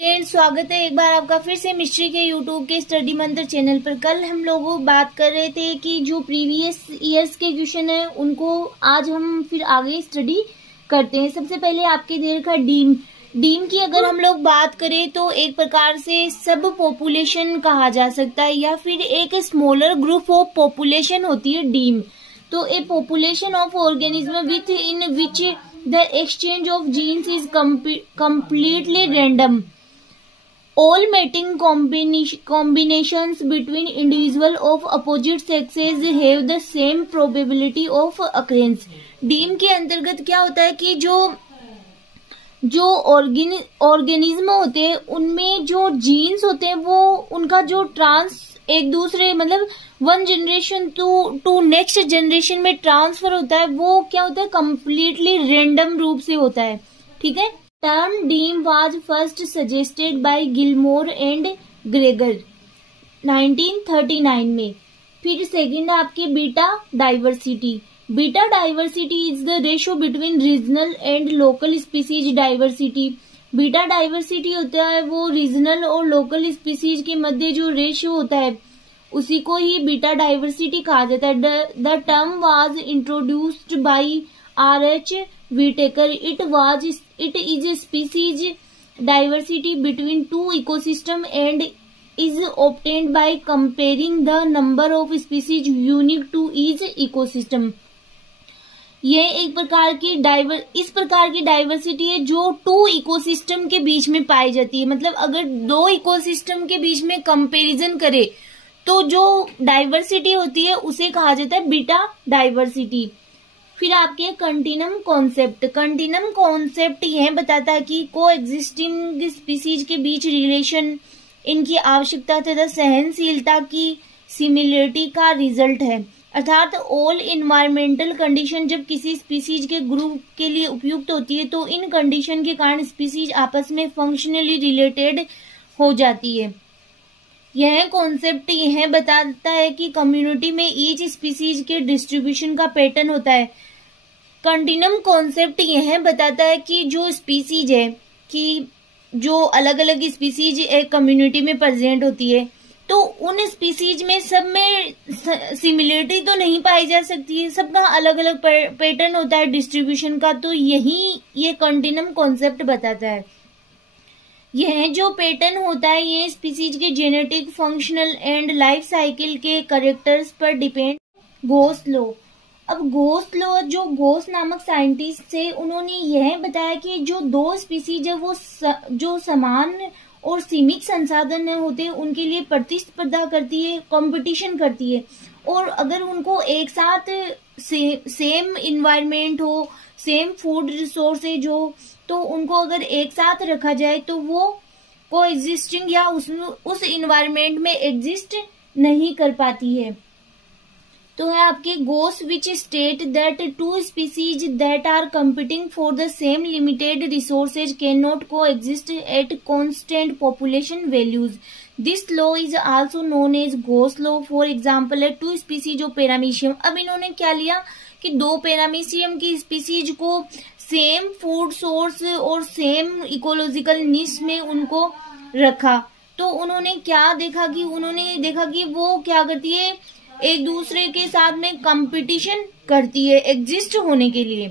Friends, स्वागत है एक बार आपका फिर से मिस्ट्री के यूट्यूब के स्टडी मंत्र चैनल पर। कल हम लोग बात कर रहे थे कि जो प्रीवियस ईयर्स के क्वेश्चन है उनको आज हम फिर आगे स्टडी करते हैं। सबसे पहले आपके दे रखा डीम की अगर हम लोग बात करें तो एक प्रकार से सब पॉपुलेशन कहा जा सकता है या फिर एक स्मॉलर ग्रुप ऑफ पॉपुलेशन होती है डीम। तो a population of organism within which the exchange of genes is completely random. All mating combinations between individuals of opposite sexes have the same probability of occurrence. Deme के अंतर्गत क्या होता है कि जो ऑर्गेनिज्म होते हैं उनमें जो जीन्स होते हैं वो उनका जो ट्रांस एक दूसरे मतलब one generation to next generation में ट्रांसफर होता है वो क्या होता है कंप्लीटली रैंडम रूप से होता है। ठीक है। Term deme was first suggested by Gilmore and Gregor 1939 में। फिर सेकंड आपके beta diversity is the ratio between regional and local species diversity. Beta diversity होता है वो रीजनल और लोकल स्पीसीज के मध्य जो रेशियो होता है उसी को ही बीटा डाइवर्सिटी कहा जाता है। The term was introduced by R.H. Whitaker. It is species diversity between two ecosystems and is obtained by comparing the number of species unique to each ecosystem. यह एक प्रकार की इस प्रकार की डाइवर्सिटी है जो टू इकोसिस्टम के बीच में पाई जाती है। मतलब अगर दो इकोसिस्टम के बीच में कंपैरिजन करे तो जो डाइवर्सिटी होती है उसे कहा जाता है बीटा डाइवर्सिटी। फिर आपके कंटिन्यूम कॉन्सेप्ट यह बताता है कि को एग्जिस्टिंग स्पीसीज के बीच रिलेशन इनकी आवश्यकता तथा सहनशीलता की सिमिलरिटी का रिजल्ट है। अर्थात ऑल इन्वायरमेंटल कंडीशन जब किसी स्पीसीज के ग्रुप के लिए उपयुक्त होती है तो इन कंडीशन के कारण स्पीसीज आपस में फंक्शनली रिलेटेड हो जाती है। यह कॉन्सेप्ट यह बताता है कि कम्युनिटी में ईच स्पीसीज के डिस्ट्रीब्यूशन का पैटर्न होता है। कंटिन्यूम कॉन्सेप्ट यह बताता है कि जो स्पीसीज है कि जो अलग अलग स्पीसीज एक कम्युनिटी में प्रेजेंट होती है तो उन स्पीसीज में सब में सिमिलरिटी तो नहीं पाई जा सकती है, सबका अलग अलग पैटर्न होता है डिस्ट्रीब्यूशन का। तो यही ये कंटिन्यूम कॉन्सेप्ट बताता है। यह जो पैटर्न होता है ये स्पीसीज के genetic functional and life cycle के कैरेक्टर्स पर डिपेंड। गोस नामक साइंटिस्ट थे उन्होंने यह बताया कि जो दो स्पीसीज है वो जो समान और सीमित संसाधन होते हैं उनके लिए प्रतिस्पर्धा करती है, कंपटीशन करती है। और अगर उनको एक साथ सेम इन्वायरमेंट हो, सेम फूड रिसोर्सेज हो तो उनको अगर एक साथ रखा जाए तो वो को एग्जिस्टिंग या उस इन्वायरमेंट में एग्जिस्ट नहीं कर पाती है। तो है आपके Gause's which state that two species that are competing for the same limited resources can not coexist at constant population values. This law is also known as Gause's law. For example है two species of paramecium. अब इन्होंने क्या लिया कि दो paramecium की species को same food source और सेम इकोलॉजिकल निश में उनको रखा तो उन्होंने देखा कि वो क्या करती है एक दूसरे के साथ में कंपटीशन करती है एग्जिस्ट होने के लिए।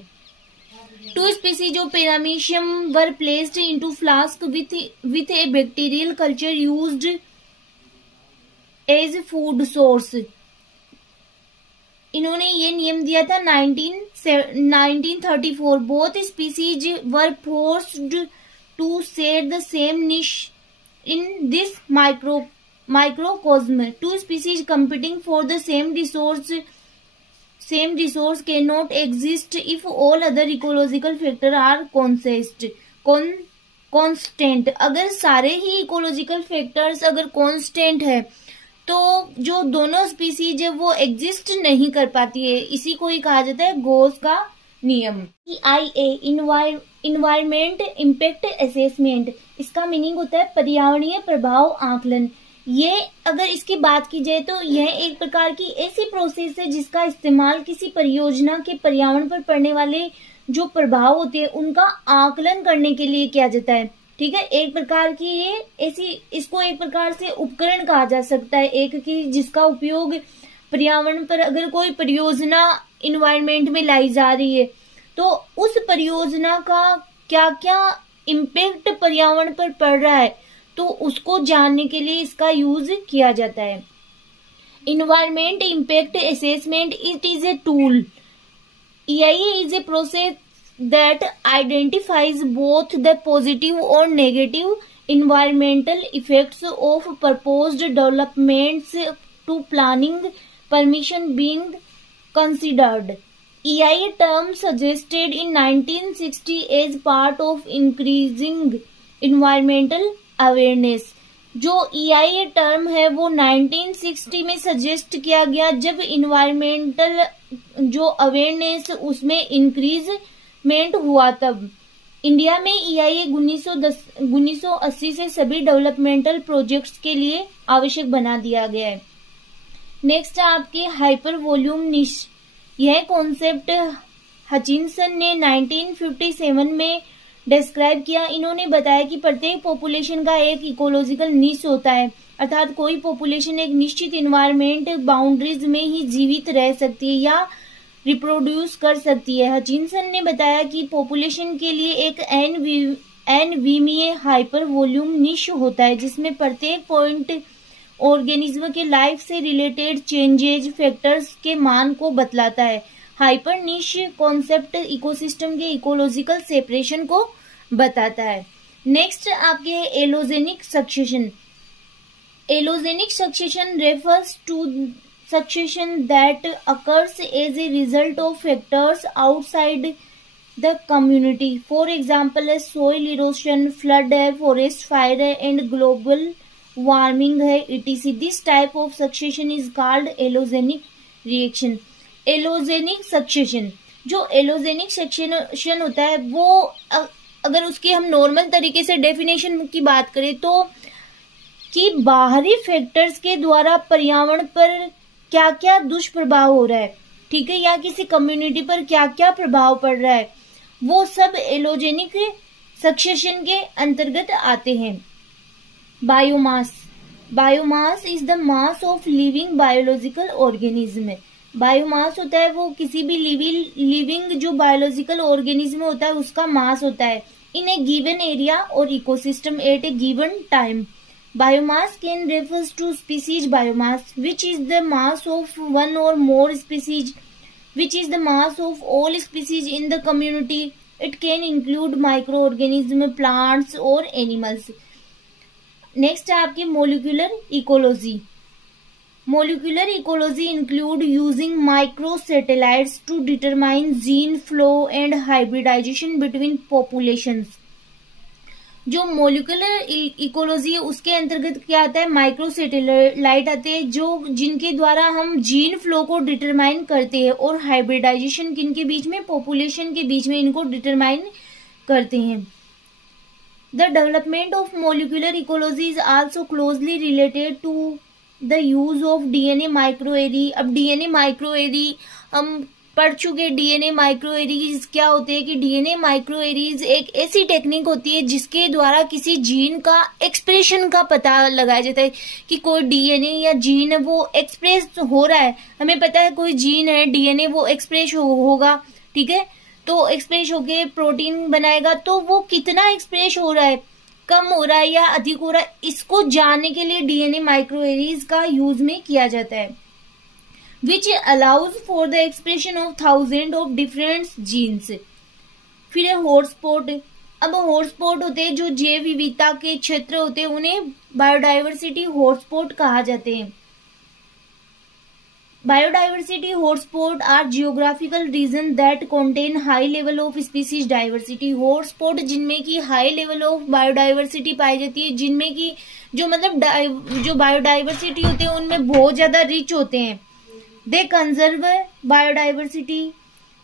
Two species of paramecium were placed into flask with a bacterial culture used as food source. इन्होंने ये नियम दिया था 1934। Both species were forced to share the same niche in this microcosm. Two species competing for the same resource cannot exist if all other ecological factors are constant. अगर सारे ही ecological factors अगर constant है तो जो दोनों species है वो exist नहीं कर पाती है। इसी को ही कहा जाता है गोस का नियम। EIA इन्वायरमेंट इम्पैक्ट असेसमेंट, इसका मीनिंग होता है पर्यावरणीय प्रभाव आकलन। ये अगर इसकी बात की जाए तो यह एक प्रकार की ऐसी प्रोसेस है जिसका इस्तेमाल किसी परियोजना के पर्यावरण पर पड़ने वाले जो प्रभाव होते हैं उनका आकलन करने के लिए किया जाता है। ठीक है, एक प्रकार की ये ऐसी, इसको एक प्रकार से उपकरण कहा जा सकता है एक की, जिसका उपयोग पर्यावरण पर अगर कोई परियोजना इन्वायरमेंट में लाई जा रही है तो उस परियोजना का क्या क्या इम्पैक्ट पर्यावरण पर पड़ रहा है तो उसको जानने के लिए इसका यूज किया जाता है। Environment impact assessment, it is a tool. EIA is a process that identifies both the positive or negative environmental effects of proposed developments to planning permission being considered. EIA term suggested in 1960 as part of increasing environmental awareness. जो EIA term है वो 1960 में suggest किया गया जब environmental जो awareness उसमें increment हुआ। तब इंडिया में EIA 1980 से सभी डेवलपमेंटल प्रोजेक्ट्स के लिए आवश्यक बना दिया गया है। नेक्स्ट आपके हाइपर वॉल्यूम निश, यह कॉन्सेप्ट हचिनसन ने 1957 में डिस्क्राइब किया। इन्होंने बताया कि प्रत्येक पॉपुलेशन का एक इकोलॉजिकल निश होता है, अर्थात कोई पॉपुलेशन एक निश्चित इन्वायरमेंट बाउंड्रीज में ही जीवित रह सकती है या रिप्रोड्यूस कर सकती है। हचिनसन ने बताया कि पॉपुलेशन के लिए एक एनवीमीए हाइपर वॉल्यूम निश होता है जिसमें प्रत्येक पॉइंट ऑर्गेनिज्म के लाइफ से रिलेटेड चेंजेज फैक्टर्स के मान को बतलाता है। हाइपर निश कॉन्सेप्ट इकोसिस्टम के इकोलॉजिकल सेपरेशन को बताता है। नेक्स्ट आपके है allogenic succession. Allogenic succession refers to succession that occurs as a result of factors outside the community, for example है सोइल इरोशन, फ्लड है, फॉरेस्ट फायर है and global warming है, etc. This type of succession is called allogenic reaction. Allogenic succession, जो allogenic succession होता है वो अगर उसकी हम नॉर्मल तरीके से डेफिनेशन की बात करें तो कि बाहरी फैक्टर्स के द्वारा पर्यावरण पर क्या क्या दुष्प्रभाव हो रहा है, ठीक है, या किसी कम्युनिटी पर क्या क्या प्रभाव पड़ रहा है, वो सब एलोजेनिक सक्सेशन के अंतर्गत आते हैं। Biomass, biomass is the mass of living biological organism. Biomass होता है वो किसी भी लिविंग जो बायोलॉजिकल ऑर्गेनिज्म होता है उसका मास होता है इन ए गिवन एरिया और ecosystem at a given time. Biomass can refers to species biomass which is the mass of one और more species which is the mass of all species in the community. It can include microorganism, plants और animals. Next है आपकी molecular ecology. Molecular ecology include using microsatellites to determine gene flow and hybridization between populations। जो molecular ecology है उसके अंतर्गत क्या आता है, माइक्रोसैटेलाइट आते हैं जो जिनके द्वारा हम जीन फ्लो को डिटरमाइन करते हैं और हाइब्रिडाइजेशन किनके बीच में, पॉपुलेशन के बीच में इनको डिटरमाइन करते हैं। The development of molecular ecology is also closely related to the use of DNA microarray. अब डीएनए माइक्रोएरी हम पढ़ चुके। डीएनए माइक्रोएरीज क्या होते हैं कि डीएनए माइक्रोएरीज एक ऐसी टेक्निक होती है जिसके द्वारा किसी जीन का एक्सप्रेशन का पता लगाया जाता है कि कोई डीएनए या जीन है वो एक्सप्रेस हो रहा है। हमें पता है कोई जीन है डीएनए वो एक्सप्रेस होगा, ठीक है, तो एक्सप्रेस होके प्रोटीन बनाएगा, तो वो कितना एक्सप्रेस हो रहा है, कम हो रहा है या अधिक हो रहा है, इसको जानने के लिए डीएनए माइक्रोएरीज का यूज में किया जाता है। Which allows for the expression of 1000 of different genes. फिर है हॉटस्पॉट। अब हॉटस्पॉट होते हैं जो जैव विविधता के क्षेत्र होते हैं, उन्हें बायोडाइवर्सिटी हॉटस्पॉट कहा जाते हैं। Biodiversity hotspots are geographical region that contain high level of species diversity. Hotspot जिनमें की हाई लेवल ऑफ बायोडाइवर्सिटी पाई जाती है, जिनमें की जो मतलब जो बायोडाइवर्सिटी होते हैं उनमें बहुत ज्यादा रिच होते हैं। दे कंजर्व बायोडाइवर्सिटी।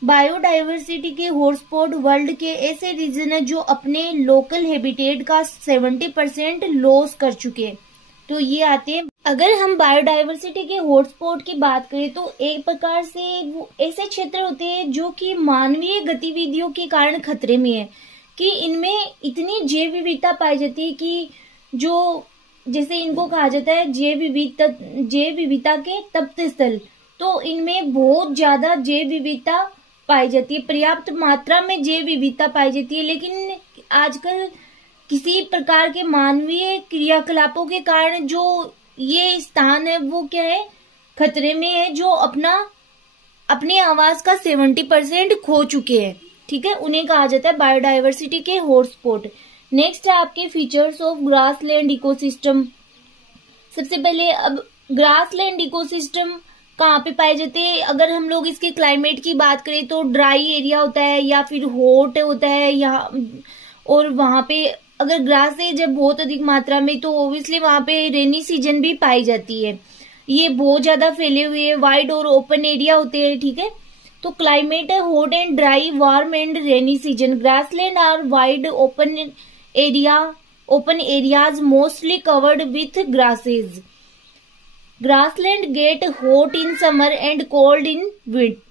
बायोडाइवर्सिटी के हॉटस्पॉट वर्ल्ड के ऐसे रीजन है जो अपने लोकल हैबिटेट का 70% लॉस कर चुके, तो ये आते हैं। अगर हम बायोडाइवर्सिटी के हॉटस्पॉट की बात करें तो एक प्रकार से वो ऐसे क्षेत्र होते हैं जो कि मानवीय गतिविधियों के कारण खतरे में है। कि इनमें इतनी जैव विविधता पाई जाती है कि जो जैसे इनको कहा जाता है जैव विविधता के तप्त स्थल, तो इनमें बहुत ज्यादा जैव विविधता पाई जाती है, पर्याप्त मात्रा में जैव विविधता पाई जाती है। लेकिन आजकल किसी प्रकार के मानवीय क्रियाकलापों के कारण जो ये स्थान है वो क्या है, खतरे में है, जो अपने आवास का 70% खो चुके हैं। ठीक है, उन्हें कहा जाता है बायोडायवर्सिटी के हॉटस्पॉट। नेक्स्ट है आपके फीचर्स ऑफ ग्रासलैंड इकोसिस्टम। सबसे पहले अब ग्रासलैंड इकोसिस्टम कहाँ पे पाए जाते हैं? अगर हम लोग इसके क्लाइमेट की बात करें तो ड्राई एरिया होता है या फिर हॉट होता है यहाँ, और वहां पे अगर ग्रास है जब बहुत अधिक मात्रा में, तो ऑब्वियसली वहां पे रेनी सीजन भी पाई जाती है। ये बहुत ज्यादा फैले हुए हैं, वाइड और ओपन एरिया होते हैं। ठीक है, तो क्लाइमेट है hot and dry, warm and rainy season. Grassland are wide open areas mostly covered with grasses. Grassland get hot in summer and cold in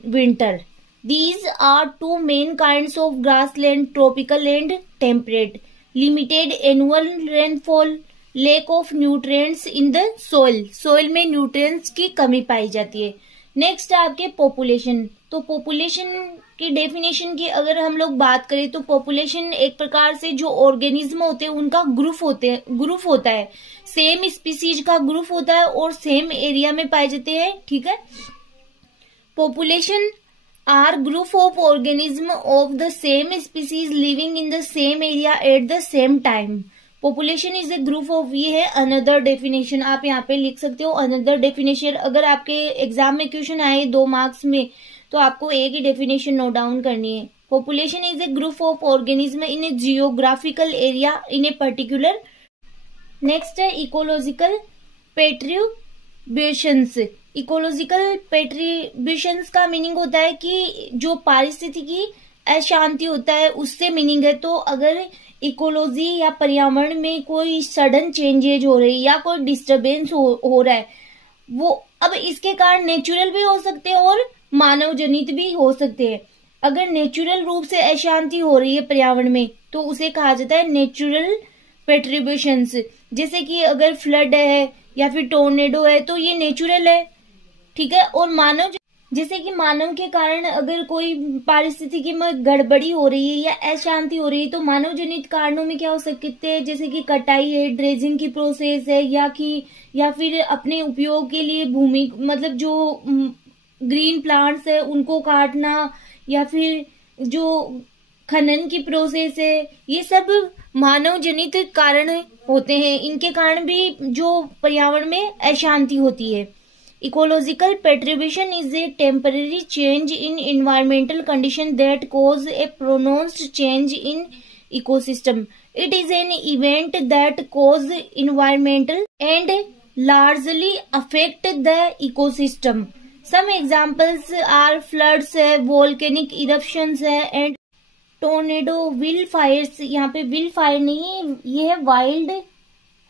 winter. These are two main kinds of grassland, tropical and temperate. Limited annual rainfall, lack of nutrients in the soil. Soil में nutrients की कमी पाई जाती है। Next है आपके population. तो population की definition की अगर हम लोग बात करें तो पॉपुलेशन एक प्रकार से जो ऑर्गेनिज्म होते हैं उनका ग्रुप होता है, सेम स्पीसीज का ग्रुप होता है और सेम एरिया में पाए जाते हैं। ठीक है, population are group of organism of the same species living in the same area at the same time. Population is a group of, ये है अनदर डेफिनेशन, आप यहाँ पे लिख सकते हो अनदर डेफिनेशन। अगर आपके एग्जाम में क्वेश्चन आए 2 मार्क्स में तो आपको एक ही डेफिनेशन नोट डाउन करनी है। Population is a group of organism in A geographical area in a particular. Next है इकोलॉजिकल पेट्रीब्यूशंस। इकोलॉजिकल पेट्रीब्यूशंस का मीनिंग होता है कि जो पारिस्थितिकी अशांति होता है उससे मीनिंग है। तो अगर इकोलॉजी या पर्यावरण में कोई सडन चेंजेज हो रही है या कोई डिस्टरबेंस हो रहा है, वो अब इसके कारण नेचुरल भी हो सकते हैं और मानव जनित भी हो सकते हैं। अगर नेचुरल रूप से अशांति हो रही है पर्यावरण में तो उसे कहा जाता है नेचुरल पेट्रीब्यूशंस। जैसे कि अगर फ्लड है या फिर टोर्नेडो है तो ये नेचुरल है। ठीक है, और जैसे कि मानव के कारण अगर कोई पारिस्थितिकी में गड़बड़ी हो रही है या अशांति हो रही है तो मानव जनित कारणों में क्या हो सकते हैं, जैसे कि कटाई है, ड्रेजिंग की प्रोसेस है, या फिर अपने उपयोग के लिए भूमि मतलब जो ग्रीन प्लांट्स है उनको काटना, या फिर जो खनन की प्रोसेस है, ये सब मानव जनित कारण होते हैं। इनके कारण भी जो पर्यावरण में अशांति होती है। Ecological perturbation is a temporary change in environmental condition that cause a pronounced change in ecosystem. It is an event that cause environmental and largely affect the ecosystem. Some examples are floods है, volcanic eruptions है, and tornado, wildfires। यहाँ पे wildfire नहीं, ये है wild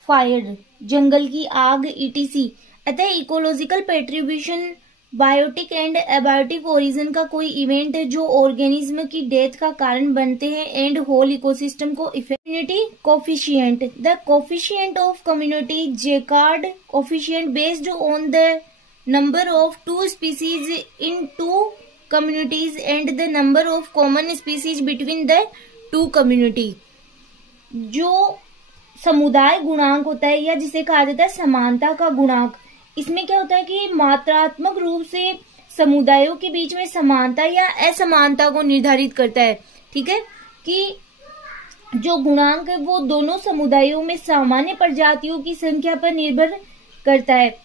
fire, जंगल की आग, etc। अतः ecological perturbation biotic and abiotic origin का कोई इवेंट है जो ऑर्गेनिज्म की डेथ का कारण बनते हैं एंड होल इकोसिस्टम को effect. Community coefficient. The coefficient of community Jaccard coefficient based on the number of 2 species in 2 communities and the number of common species between the 2 community. जो समुदाय गुणांक होता है या जिसे कहा जाता है समानता का गुणांक, इसमें क्या होता है कि मात्रात्मक रूप से समुदायों के बीच में समानता या असमानता को निर्धारित करता है। ठीक है, कि जो गुणांक है वो दोनों समुदायों में सामान्य प्रजातियों की संख्या पर निर्भर करता है।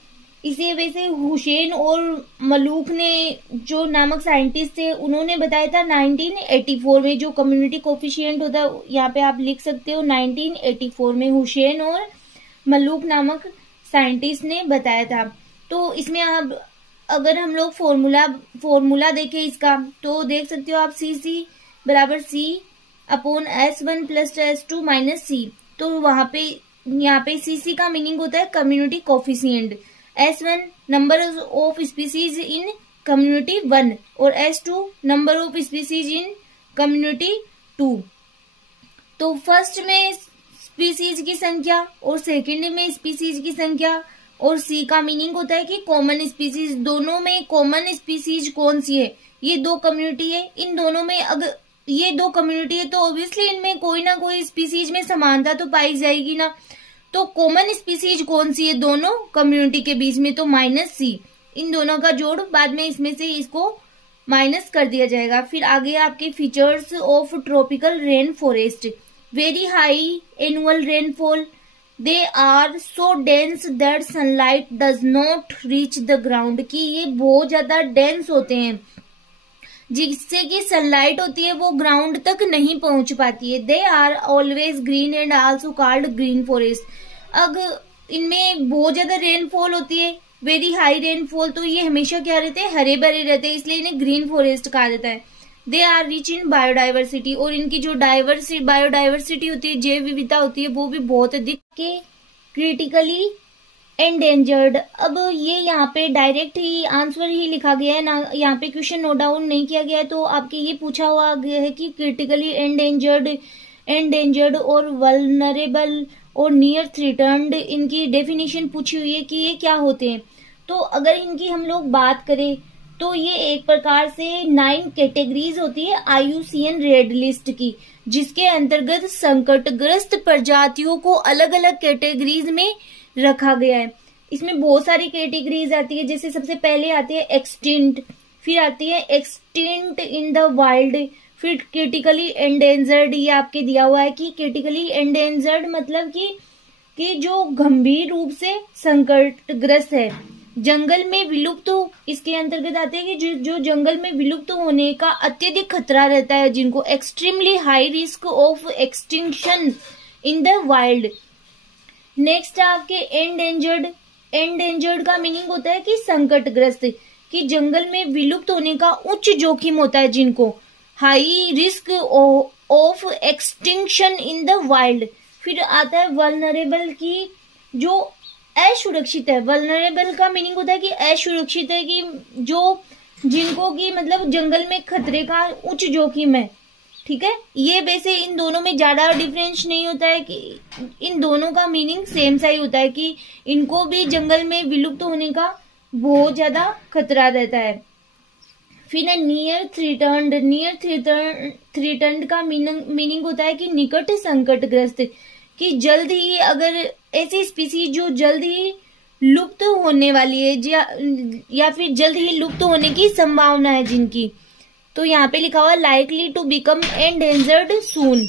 इसे वैसे हुसैन और मलूक ने जो नामक साइंटिस्ट थे उन्होंने बताया था 1984 में। जो कम्युनिटी कोफिशिएंट होता है यहाँ पे आप लिख सकते हो 1984 में हुसैन और मलूक नामक साइंटिस्ट ने बताया था। तो इसमें आप अगर हम लोग फॉर्मूला देखें इसका तो देख सकते हो आप CC बराबर C/S1 + S2 - C। तो वहां पे यहाँ पे CC का मीनिंग होता है community coefficient, S1 number of species in community 1 और S2 number of species in community 2। तो फर्स्ट में स्पीसीज की संख्या और सेकंड में स्पीसीज की संख्या, और सी का मीनिंग होता है कि कॉमन स्पीसीज। दोनों में कॉमन स्पीसीज कौन सी है? ये दो कम्युनिटी है, इन दोनों में अगर ये दो कम्युनिटी है तो ऑब्वियसली इनमें कोई ना कोई स्पीसीज में समानता तो पाई जाएगी ना। तो कॉमन स्पीसीज कौन सी है दोनों कम्युनिटी के बीच में? तो -C। इन दोनों का जोड़ बाद में इसमें से इसको माइनस कर दिया जाएगा। फिर आगे आपके features of tropical rain forest. Very high annual rainfall, they are so dense that sunlight does not reach the ground, कि ये बहुत ज्यादा डेंस होते हैं जिससे कि सनलाइट होती है वो ग्राउंड तक नहीं पहुंच पाती है। They are always green and also called green forest. अब इनमें बहुत ज्यादा रेनफॉल होती है, वेरी हाई रेनफॉल, तो ये हमेशा क्या रहते हैं? हरे भरे रहते हैं, इसलिए इन्हें ग्रीन फॉरेस्ट कहा जाता है। They are rich in biodiversity, और इनकी जो बायोडाइवर्सिटी होती है, जैव विविधता होती है, वो भी बहुत अधिक। के क्रिटिकली एंडेंजर्ड, अब ये यहाँ पे डायरेक्ट ही आंसर ही लिखा गया है ना, यहाँ पे क्वेश्चन नोट डाउन नहीं किया गया है। तो आपके ये पूछा हुआ गया है कि क्रिटिकली एंडेंजर्ड और वल्नरेबल और नियर थ्रेटन्ड, इनकी डेफिनेशन पूछी हुई है कि ये क्या होते हैं। तो अगर इनकी हम लोग बात करें तो ये एक प्रकार से 9 कैटेगरीज होती है IUCN रेड लिस्ट की, जिसके अंतर्गत संकटग्रस्त प्रजातियों को अलग अलग कैटेगरीज में रखा गया है। इसमें बहुत सारी कैटेगरीज आती है, जैसे सबसे पहले आती है एक्सटिंक्ट, फिर आती है एक्सटिंक्ट इन द वाइल्ड, फिर क्रिटिकली एंडेंजर्ड। ये आपके दिया हुआ है कि क्रिटिकली एंडेंजर्ड मतलब कि जो गंभीर रूप से संकटग्रस्त है। जंगल में विलुप्त, इसके अंतर्गत आते हैं कि जो जंगल में विलुप्त होने का अत्यधिक खतरा रहता है, जिनको extremely high risk of extinction in the wild. Next आपके एंडेंजर्ड का मीनिंग होता है कि संकटग्रस्त, कि जंगल में विलुप्त होने का उच्च जोखिम होता है, जिनको high risk of extinction in the wild. फिर आता है वल्नरेबल, की जो असुरक्षित है। वल्नरेबल का मीनिंग होता है कि असुरक्षित है, कि जो जिनको की मतलब जंगल में खतरे का उच्च जोखिम है। ठीक है, ये वैसे इन दोनों में ज्यादा डिफरेंस नहीं होता है, कि इन दोनों का मीनिंग सेम सा ही होता है कि इनको भी जंगल में विलुप्त होने का बहुत ज्यादा खतरा रहता है। फिर नियर थ्रेटन्ड का मीनिंग होता है कि निकट संकटग्रस्त, कि जल्द ही अगर ऐसी स्पीसीज जो जल्द ही लुप्त होने वाली है या फिर जल्द ही लुप्त होने की संभावना है जिनकी। तो यहाँ पे लिखा हुआ लाइकली टू बिकम एंडेंजर्ड सून।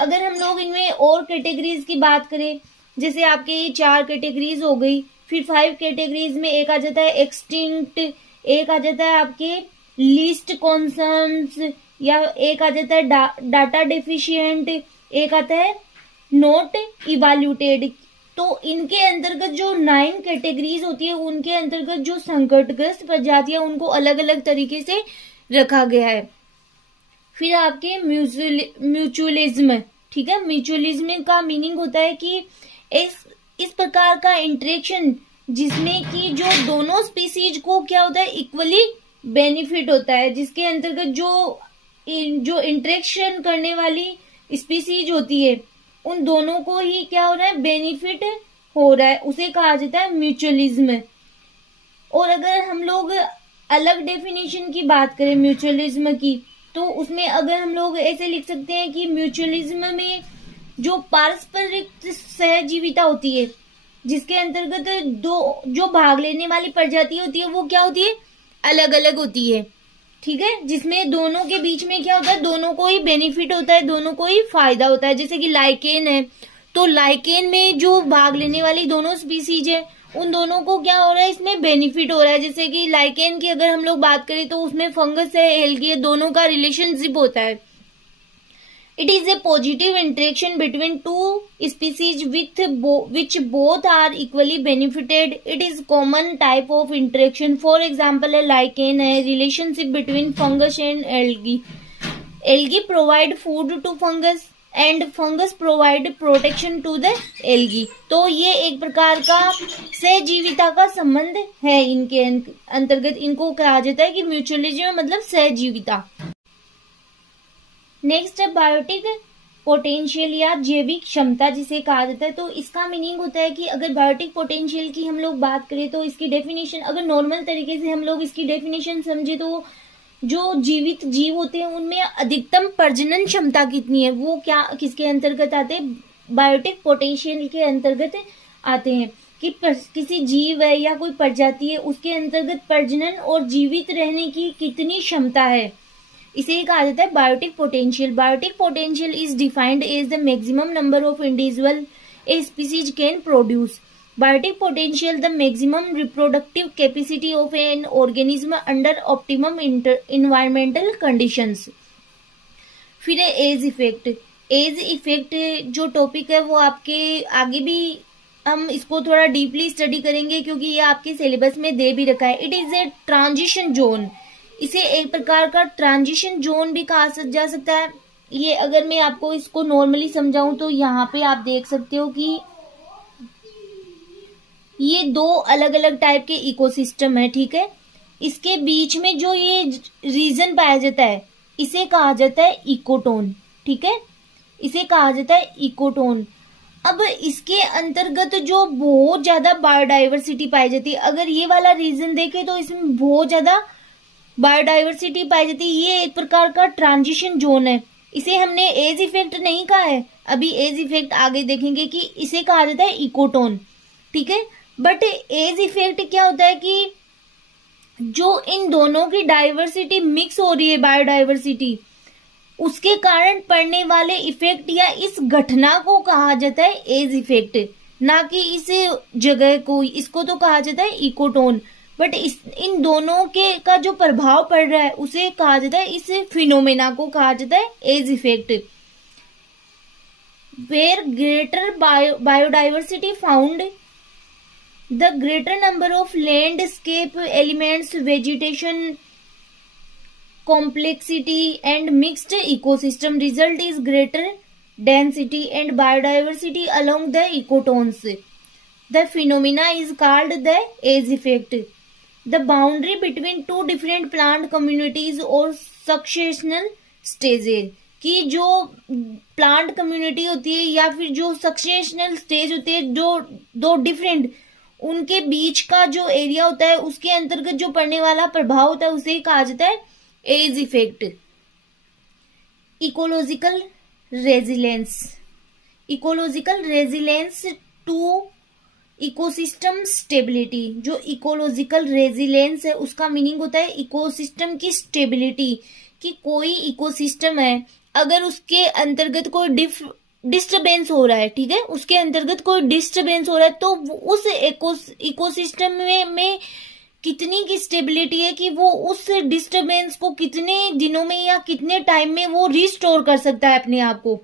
अगर हम लोग इनमें और कैटेगरीज की बात करें, जैसे आपके ये 4 कैटेगरीज हो गई, फिर 5 कैटेगरीज में एक आ जाता है एक्सटिंक्ट, एक आ जाता है आपके लीस्ट कॉन्सर्न्स, या एक आ जाता है डाटा डेफिशिएंट, एक आता है नॉट इवैल्यूएटेड। तो इनके अंतर्गत जो 9 कैटेगरीज होती है, उनके अंतर्गत जो संकटग्रस्त प्रजातियां उनको अलग अलग तरीके से रखा गया है। फिर आपके म्यूचुअलिज्म, ठीक है, म्यूचुअलिज्म का मीनिंग होता है कि इस प्रकार का इंटरेक्शन जिसमें कि जो दोनों स्पीसीज को क्या होता है, इक्वली बेनिफिट होता है, जिसके अंतर्गत जो इंटरेक्शन करने वाली स्पीसीज होती है उन दोनों को ही क्या हो रहा है, बेनिफिट हो रहा है, उसे कहा जाता है म्यूचुअलिज्म। और अगर हम लोग अलग डेफिनेशन की बात करें म्यूचुअलिज्म की, तो उसमें अगर हम लोग ऐसे लिख सकते हैं कि म्यूचुअलिज्म में जो पारस्परिक सहजीविता होती है, जिसके अंतर्गत जो भाग लेने वाली प्रजाति होती है वो क्या होती है, अलग अलग होती है। ठीक है, जिसमें दोनों के बीच में क्या होता है, दोनों को ही बेनिफिट होता है, दोनों को ही फायदा होता है। जैसे कि लाइकेन है, तो लाइकेन में जो भाग लेने वाली दोनों स्पीसीज है उन दोनों को क्या हो रहा है, इसमें बेनिफिट हो रहा है। जैसे कि लाइकेन की अगर हम लोग बात करें तो उसमें फंगस है, एल्गी है, दोनों का रिलेशनशिप होता है। It is A positive interaction between 2 species which both are equally benefited. It is common type of interaction. For example, a lichen है, relationship between fungus and algae. Algae provide food to fungus and fungus provide protection to the algae. तो ये एक प्रकार का सहजीविता का संबंध है इनके अंतर्गत, इनको कहा जाता है कि म्यूचुअलिज्म मतलब सहजीविता। नेक्स्ट है बायोटिक पोटेंशियल या जैविक क्षमता जिसे कहा जाता है। तो इसका मीनिंग होता है कि अगर बायोटिक पोटेंशियल की हम लोग बात करें तो इसकी डेफिनेशन, अगर नॉर्मल तरीके से हम लोग इसकी डेफिनेशन समझे तो जो जीवित जीव होते हैं उनमें अधिकतम प्रजनन क्षमता कितनी है, वो क्या किसके अंतर्गत आते हैं, बायोटिक पोटेंशियल के अंतर्गत आते हैं। कि किसी जीव है या कोई प्रजाति है उसके अंतर्गत प्रजनन और जीवित रहने की कितनी क्षमता है, इसे कहा जाता है biotic potential. Biotic potential is defined as the maximum number of individual a species can produce. Biotic potential the maximum reproductive capacity of an organism under optimum environmental conditions. फिर है एज इफेक्ट। एज इफेक्ट जो topic है वो आपके आगे भी हम इसको थोड़ा डीपली स्टडी करेंगे क्योंकि ये आपके सिलेबस में दे भी रखा है। It is a transition zone, इसे एक प्रकार का ट्रांजिशन जोन भी कहा जा सकता है। ये अगर मैं आपको इसको नॉर्मली समझाऊं तो यहाँ पे आप देख सकते हो कि ये दो अलग अलग टाइप के इकोसिस्टम है, ठीक है। इसके बीच में जो ये रीजन पाया जाता है इसे कहा जाता है इकोटोन, ठीक है, इसे कहा जाता है इकोटोन। अब इसके अंतर्गत जो बहुत ज्यादा बायोडाइवर्सिटी पाई जाती है, अगर ये वाला रीजन देखे तो इसमें बहुत ज्यादा बायोडाइवर्सिटी पाई जाती है। ये एक प्रकार का ट्रांजिशन जोन है। इसे हमने एज इफेक्ट नहीं कहा है, अभी एज इफेक्ट आगे देखेंगे कि इसे कहा जाता है इकोटोन, ठीक है। बट एज इफेक्ट क्या होता है कि जो इन दोनों की डाइवर्सिटी मिक्स हो रही है, बायोडाइवर्सिटी, उसके कारण पड़ने वाले इफेक्ट या इस घटना को कहा जाता है एज इफेक्ट, ना कि इस जगह को। इसको तो कहा जाता है इकोटोन, बट इन दोनों के का जो प्रभाव पड़ रहा है उसे कहा जाता है, इस फिनोमेना को कहा जाता है edge effect. Where greater biodiversity found, the greater number of landscape elements, vegetation, complexity and mixed ecosystem result is greater density and biodiversity along the ecotones. The phenomena is called the age effect. The boundary between two different plant communities or successional stages, कि जो plant community होती है या फिर जो सक्सेशनल stage होते हैं, जो दो डिफरेंट, उनके बीच का जो एरिया होता है उसके अंतर्गत जो पड़ने वाला प्रभाव होता है उसे कहा जाता है edge effect. Ecological resilience. Ecological resilience to ecosystem stability. जो इकोलॉजिकल रेजिलेंस है उसका मीनिंग होता है इकोसिस्टम की स्टेबिलिटी, कि कोई इकोसिस्टम है अगर उसके अंतर्गत कोई डिस्टरबेंस हो रहा है, ठीक है, उसके अंतर्गत कोई डिस्टरबेंस हो रहा है तो उस इकोसिस्टम में कितनी की स्टेबिलिटी है कि वो उस डिस्टरबेंस को कितने दिनों में या कितने टाइम में वो रिस्टोर कर सकता है अपने आप को,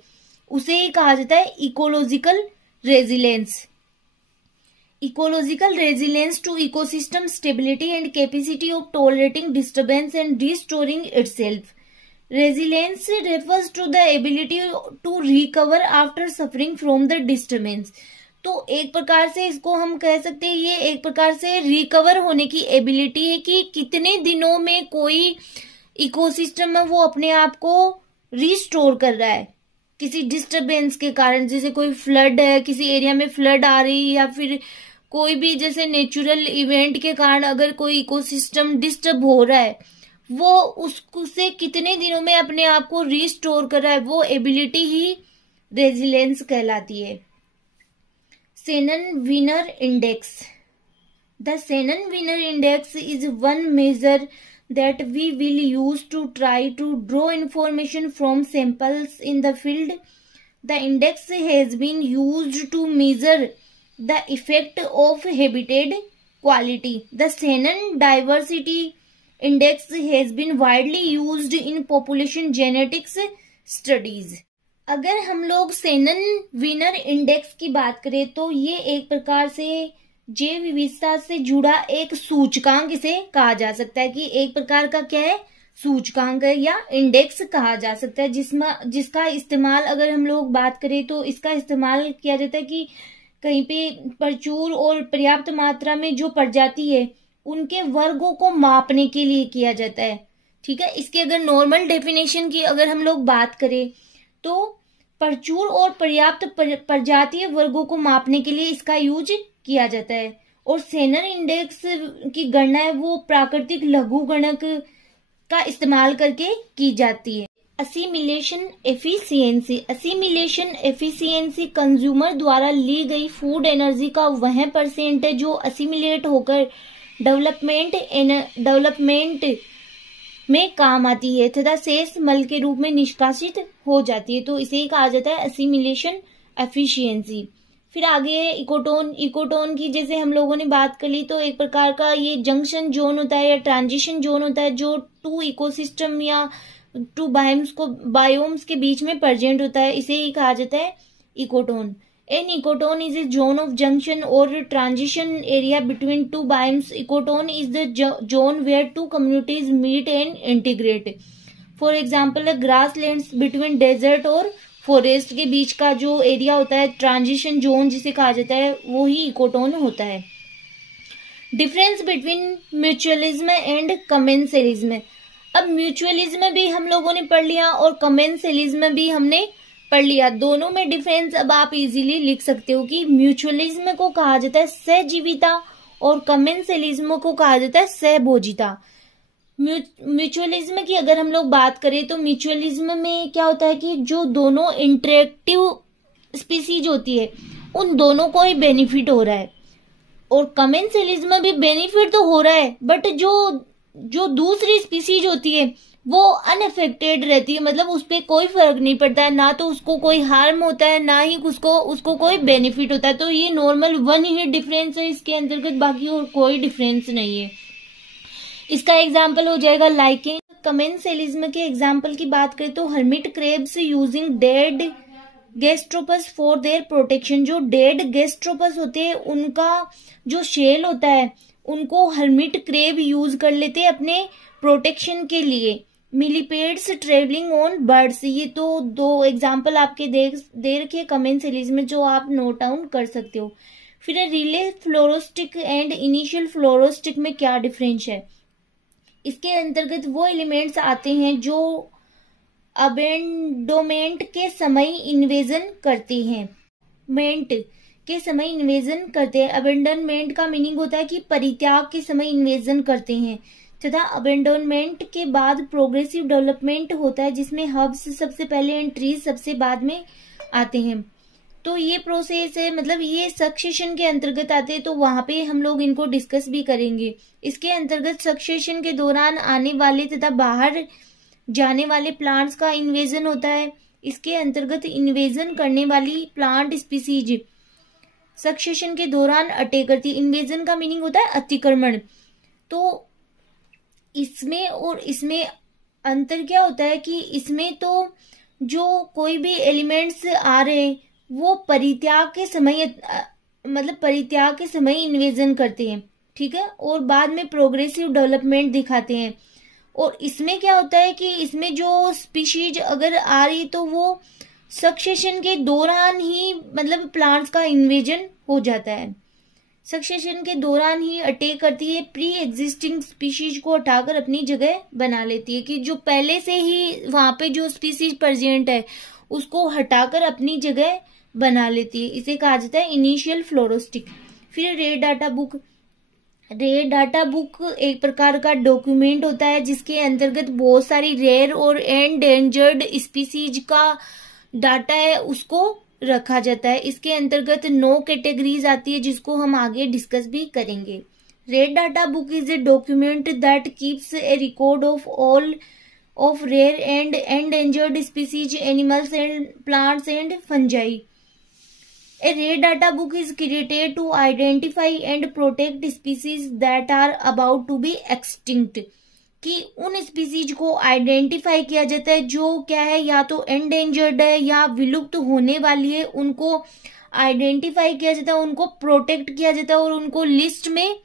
उसे ही कहा जाता है ecological resilience. Ecological resilience to ecosystem stability and capacity of tolerating disturbance and restoring itself. Resilience refers to the ability to recover after suffering from the disturbance. तो एक प्रकार से इसको हम कह सकते हैं, ये एक प्रकार से रिकवर होने की एबिलिटी है कि कितने दिनों में कोई इकोसिस्टम है वो अपने आप को रिस्टोर कर रहा है किसी डिस्टरबेंस के कारण। जैसे कोई फ्लड है, किसी एरिया में फ्लड आ रही है, या फिर कोई भी जैसे नेचुरल इवेंट के कारण अगर कोई इकोसिस्टम डिस्टर्ब हो रहा है, वो उससे कितने दिनों में अपने आप को रिस्टोर कर रहा है, वो एबिलिटी ही रेजिलेंस कहलाती है। Shannon-Wiener index. The Shannon-Wiener index is one measure that we will use to try to draw information from samples in the field. The index has been used to measure the effect of habitat quality. The Shannon diversity index has been widely used in population genetics studies. अगर हम लोग Shannon Wiener index की बात करें तो ये एक प्रकार से जैव विविधता से जुड़ा एक सूचकांक इसे कहा जा सकता है, कि एक प्रकार का क्या है, सूचकांक है या इंडेक्स कहा जा सकता है, जिसका इस्तेमाल अगर हम लोग बात करें तो इसका इस्तेमाल किया जाता है कि कहीं पे प्रचुर और पर्याप्त मात्रा में जो प्रजाति है उनके वर्गों को मापने के लिए किया जाता है, ठीक है। इसके अगर नॉर्मल डेफिनेशन की अगर हम लोग बात करें तो प्रचुर और पर्याप्त प्रजातीय वर्गों को मापने के लिए इसका यूज किया जाता है। और सेनर इंडेक्स की गणना है वो प्राकृतिक लघुगणक का इस्तेमाल करके की जाती है। असिमिलेशन एफिशिएंसी कंज्यूमर द्वारा ली गई फूड एनर्जी का वह परसेंट है जो असिमिलेट होकर डेवलपमेंट में काम आती है तथा शेष मल के रूप में निष्कासित हो जाती है। तो इसे ही कहा जाता है असिमिलेशन एफिशिएंसी। फिर आगे है इकोटोन की जैसे हम लोगों ने बात कर ली, तो एक प्रकार का ये जंक्शन जोन होता है या ट्रांजिशन जोन होता है जो टू इकोसिस्टम या टू बायोम्स के बीच में प्रेजेंट होता है। इसे ही कहा जाता है ecotone. An ecotone is a zone of junction और transition area between two biomes. Ecotone is the zone where two communities meet and integrate. For example grasslands between desert और फॉरेस्ट के बीच का जो एरिया होता है transition zone जिसे कहा जाता है वो ही इकोटोन होता है। Difference between mutualism and commensalism. अब म्यूचुअलिज्म भी हम लोगों ने पढ़ लिया और कमेंसलिज्म भी हमने पढ़ लिया। दोनों में डिफरेंस अब आप इजीली लिख सकते हो कि म्यूचुअलिज्म को कहा जाता है सहजीविता और कमेंसलिज्म को कहा जाता है सहभोजिता। म्यूचुअलिज्म की अगर हम लोग बात करें तो म्यूचुअलिज्म में क्या होता है कि जो दोनों इंटरेक्टिव स्पीसीज होती है उन दोनों को ही बेनिफिट हो रहा है। और कमेंसलिज्म भी बेनिफिट तो हो रहा है बट जो दूसरी स्पीसीज होती है वो अनअफेक्टेड रहती है, मतलब उस पर कोई फर्क नहीं पड़ता है, ना तो उसको कोई हार्म होता है ना ही उसको कोई बेनिफिट होता है। तो ये नॉर्मल वन ही डिफरेंस है इसके अंतर्गत, बाकी और कोई डिफरेंस नहीं है। इसका एग्जाम्पल हो जाएगा लाइकेन। कमेंसलिज्म के एग्जाम्पल की बात करें तो hermit crabs using dead gastropods for their protection. जो डेड गैस्ट्रोपस होते हैं उनका जो शेल होता है उनको हर्मिट क्रेब यूज कर लेते हैं अपने प्रोटेक्शन के लिए। मिलीपेड्स ट्रेवलिंग ऑन बर्ड्स, ये तो दो एग्जाम्पल आपके दे रखे कमेंसलिज्म में जो आप नोट डाउन कर सकते हो। फिर रिले फ्लोरोस्टिक एंड इनिशियल फ्लोरोस्टिक में क्या डिफरेंस है। इसके अंतर्गत वो एलिमेंट्स आते हैं जो अबेंडोमेंट के समय इन्वेजन करते हैं। अबेंडनमेंट का मीनिंग होता है कि परित्याग के समय इन्वेजन करते हैं तथा अबेंडोनमेंट के बाद प्रोग्रेसिव डेवलपमेंट होता है जिसमें हब्स सबसे पहले एंड ट्रीज सबसे बाद में आते हैं। तो ये प्रोसेस है, मतलब ये सक्सेशन के अंतर्गत आते हैं, तो वहां पे हम लोग इनको डिस्कस भी करेंगे। इसके अंतर्गत सक्सेशन के दौरान आने वाले तथा बाहर जाने वाले प्लांट्स का इन्वेजन होता है। इसके अंतर्गत इन्वेजन करने वाली प्लांट स्पीसीज सक्सेशन के दौरान अटैक करती। इन्वेजन का मीनिंग होता है अतिक्रमण। तो इसमें और इसमें अंतर क्या होता है कि इसमें तो जो कोई भी एलिमेंट्स आ रहे हैं वो परित्याग के समय इन्वेजन करते हैं, ठीक है, और बाद में प्रोग्रेसिव डेवलपमेंट दिखाते हैं। और इसमें क्या होता है कि इसमें जो स्पीशीज अगर आ रही तो वो सक्सेशन के दौरान ही मतलब प्लांट्स का इन्वेजन हो जाता है, सक्सेशन के दौरान ही अटैक करती है, प्री एग्जिस्टिंग स्पीशीज को हटाकर अपनी जगह बना लेती है कि जो पहले से ही वहां पे जो स्पीशीज प्रेजेंट है उसको हटाकर अपनी जगह बना लेती है। इसे कहा जाता है इनिशियल फ्लोरोस्टिक। फिर रेयर डाटा बुक एक प्रकार का डॉक्यूमेंट होता है जिसके अंतर्गत बहुत सारी रेयर और एंडेंजर्ड स्पीसीज का डाटा है उसको रखा जाता है। इसके अंतर्गत 9 कैटेगरीज आती है जिसको हम आगे डिस्कस भी करेंगे। Rare data book is a document that keeps a record of all of rare and endangered species, animals and plants and fungi. A rare data book is created to identify and protect species that are about to be extinct. कि उन species को identify किया जाता है जो क्या है या तो एंडेंजर्ड है या विलुप्त होने वाली है, उनको आइडेंटिफाई किया जाता है, उनको प्रोटेक्ट किया जाता है और उनको लिस्ट में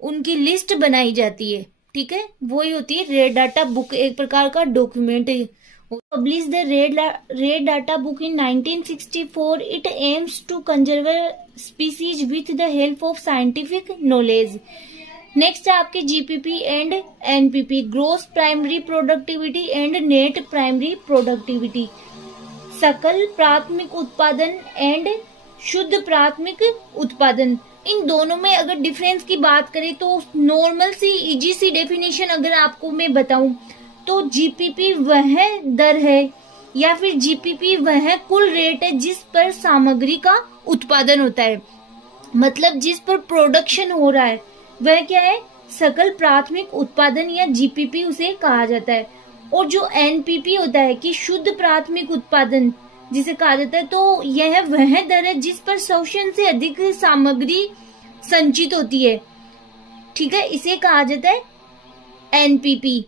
उनकी लिस्ट बनाई जाती है, ठीक है, वही होती है रेयर डाटा बुक, एक प्रकार का डॉक्यूमेंट है। Publish the rare data book in 1964. It aims to conserve species with the help of scientific knowledge. Next है आपके GPP and NPP, gross primary productivity and net primary productivity. सकल प्राथमिक उत्पादन and शुद्ध प्राथमिक उत्पादन। इन दोनों में अगर डिफरेंस की बात करें तो नॉर्मल सी इजी सी डेफिनेशन अगर आपको मैं बताऊं तो जीपीपी वह दर है या फिर जीपीपी वह कुल रेट है जिस पर सामग्री का उत्पादन होता है, मतलब जिस पर प्रोडक्शन हो रहा है वह क्या है, सकल प्राथमिक उत्पादन या जीपीपी उसे कहा जाता है। और जो एनपीपी होता है कि शुद्ध प्राथमिक उत्पादन जिसे कहा जाता है, तो यह वह दर है जिस पर शोषण से अधिक सामग्री संचित होती है, ठीक है, इसे कहा जाता है NPP.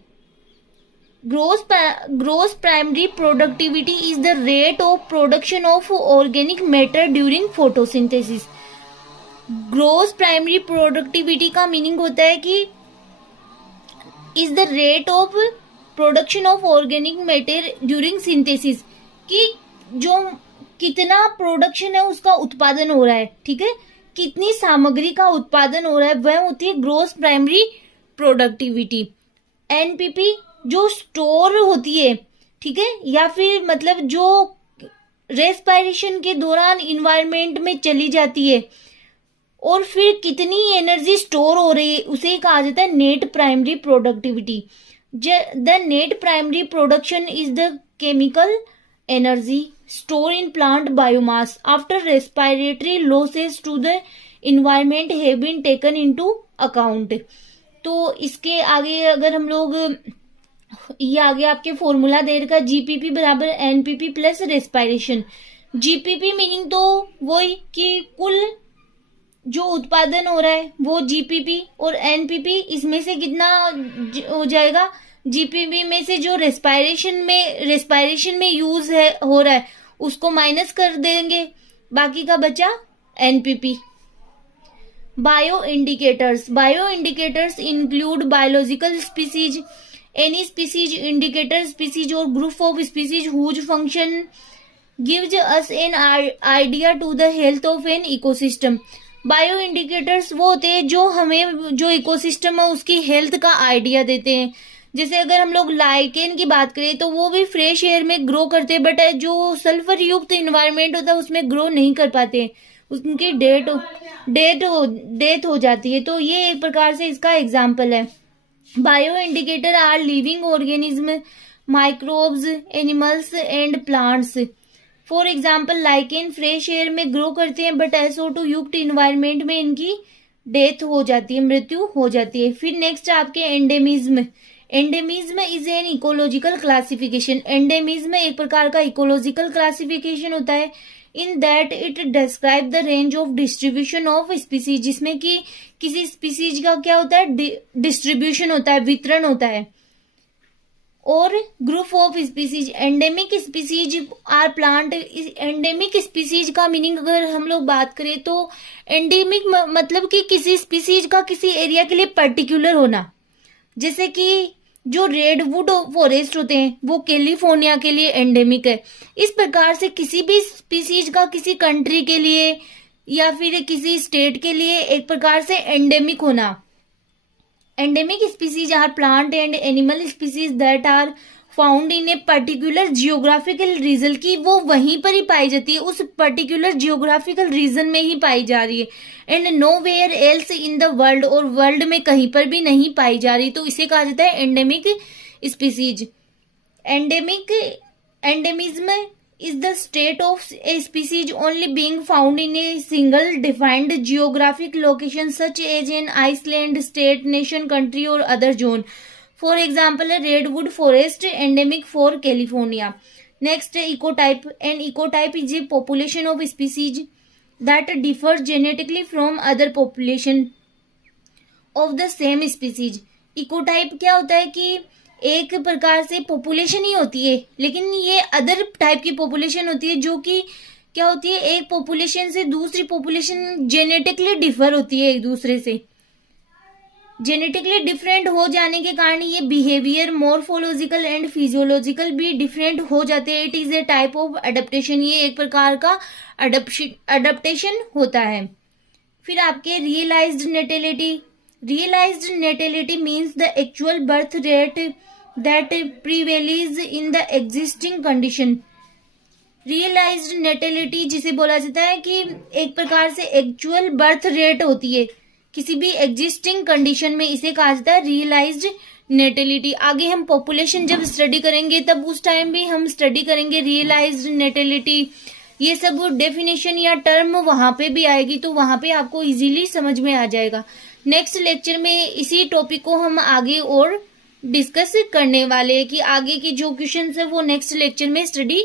Gross primary productivity is the rate of production of organic matter during photosynthesis. Gross primary productivity का मीनिंग होता है कि is the rate of production of organic matter during synthesis, कि जो कितना प्रोडक्शन है उसका उत्पादन हो रहा है, ठीक है, कितनी सामग्री का उत्पादन हो रहा है, वह होती है ग्रोस प्राइमरी प्रोडक्टिविटी। एनपीपी जो स्टोर होती है, ठीक है, या फिर मतलब जो रेस्पिरेशन के दौरान इन्वायरमेंट में चली जाती है और फिर कितनी एनर्जी स्टोर हो रही है, उसे कहा जाता है net primary productivity. The net primary production is the chemical energy stored in plant biomass after respiratory losses to the environment have been taken into account। तो इसके आगे अगर हम लोग ये आगे आपके फॉर्मूला दे रखा है जीपीपी बराबर NPP plus respiration. GPP meaning तो वही कि कुल जो उत्पादन हो रहा है वो जीपीपी, और एनपीपी इसमें से कितना हो जाएगा, जीपीपी में से जो रेस्पिरेशन में यूज है हो रहा है उसको माइनस कर देंगे, बाकी का बचा NPP. Bioindicators include biological species, any species, indicator species और group of species whose function gives us an idea to the health of an ecosystem. Bioindicators वो होते हैं जो हमें जो इकोसिस्टम है उसकी हेल्थ का आइडिया देते हैं। जैसे अगर हम लोग लाइकेन की बात करें तो वो भी फ्रेश एयर में ग्रो करते हैं, बट जो सल्फर युक्त इन्वायरमेंट होता है उसमें ग्रो नहीं कर पाते, उनकी डेथ हो जाती है। तो ये एक प्रकार से इसका एग्जाम्पल है। Bio indicator are living organism, microbes, animals and plants. For example lichen fresh air में ग्रो करते हैं बट SO2 युक्त इन्वायरमेंट में इनकी डेथ हो जाती है, मृत्यु हो जाती है। फिर नेक्स्ट आपके endemism. Endemism is an ecological classification. Endemism एक प्रकार का इकोलॉजिकल क्लासिफिकेशन होता है in that it describe the range of distribution of species, जिसमें कि किसी स्पीसीज का क्या होता है, डिस्ट्रीब्यूशन होता है, वितरण होता है। और group of species, endemic species are plant. Endemic species का मीनिंग अगर हम लोग बात करें तो एंडेमिक मतलब कि किसी स्पीसीज का किसी एरिया के लिए पर्टिकुलर होना, जैसे कि जो रेडवुड फॉरेस्ट होते हैं वो कैलिफोर्निया के लिए एंडेमिक है। इस प्रकार से किसी भी स्पीसीज का किसी कंट्री के लिए या फिर किसी स्टेट के लिए एक प्रकार से एंडेमिक होना। Endemic species are plant and animal species that are found in a particular geographical region, की वो वहीं पर ही पाई जाती है, उस पर्टिकुलर जियोग्राफिकल रीजन में ही पाई जा रही है, and nowhere else in the world, और वर्ल्ड में कहीं पर भी नहीं पाई जा रही, तो इसे कहा जाता है endemic species. Endemism is the state of a species only being found in a single defined geographic location such as an island, state, nation, country or other zone. For example, a redwood forest endemic for California. Next, ecotype. An ecotype is a population of species that differs genetically from other population of the same species. Ecotype क्या होता है कि एक प्रकार से population ही होती है, लेकिन ये अदर टाइप की पॉपुलेशन होती है जो कि क्या होती है, एक पॉपुलेशन से दूसरी पॉपुलेशन जेनेटिकली डिफर होती है, एक दूसरे से जेनेटिकली डिफरेंट हो जाने के कारण ये बिहेवियर मॉर्फोलॉजिकल एंड फिजियोलॉजिकल भी डिफरेंट हो जाते हैं। It is a type of adaptation, ये एक प्रकार का अडेप्टेशन होता है। फिर आपके realised natality. Realized natality means the actual birth rate that prevails in the existing condition. Realised natality जिसे बोला जाता है कि एक प्रकार से एक्चुअल बर्थ रेट होती है किसी भी एग्जिस्टिंग कंडीशन में, इसे कहा जाता है रियलाइज्ड नेटेलिटी। आगे हम पॉपुलेशन जब स्टडी करेंगे तब उस टाइम भी हम स्टडी करेंगे रियलाइज्ड नेटेलिटी, ये सब डेफिनेशन या टर्म वहां पे भी आएगी, तो वहां पे आपको इजीली समझ में आ जाएगा। नेक्स्ट लेक्चर में इसी टॉपिक को हम आगे और डिस्कस करने वाले हैं कि आगे की जो क्वेश्चन है वो नेक्स्ट लेक्चर में स्टडी